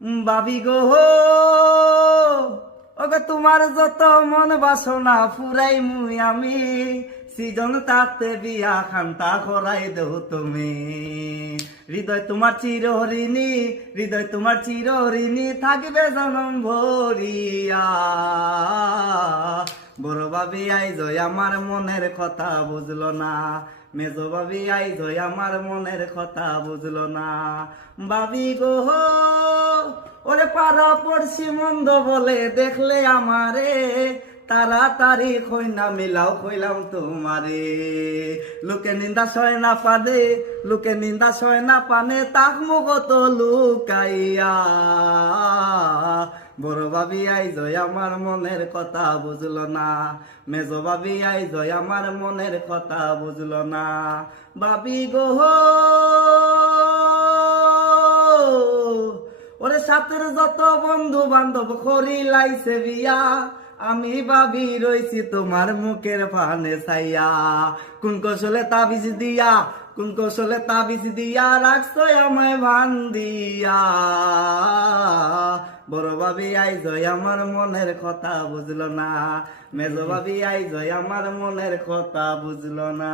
ভাবি গো ওগো তোমার যত মন বাসনা ফুরাই মুই আমি সিজন তাতে বিয়া খান্তা করাই দেও তুমি হৃদয় তোমার চিরঋণী হৃদয় তোমার চিরঋণী থাকবে জনম ভরিয়া বড় ভাবি আইজয় আমার মনের কথা বুঝলো না মেজো ভাবি আইজয় আমার মনের কথা বুঝলো না ভাবি গো ওরে পাড়া পড়ছি মন্দ বলে দেখলে আমারে তাড়াতাড়ি কইনা মিলাও কইলাম তোমারে লোকে নিন্দা সয় না পানে লোকে নিন্দা সয় না পানে তাক মুগত লুকাইয়া বড় ভাবি আইজয় আমার মনের কথা বুঝলো না মেজো ভাবি আইজয় আমার মনের কথা বুঝলো না ভাবি গো ওরে সাথের যত বন্ধু বান্ধব করি লাইছে বিয়া আমি ভাবি রইছি তোমার মুখের পানে ছাইয়া কোন কৌশলে তাবিজ দিয়া কোন কৌশলে তাবিজ দিয়া রাখছো আমায় ভান দিয়া বড় ভাবি আইজয় আমার মনের কথা বুঝলো না মেজো ভাবি আইজয় আমার মনের কথা বুঝলো না।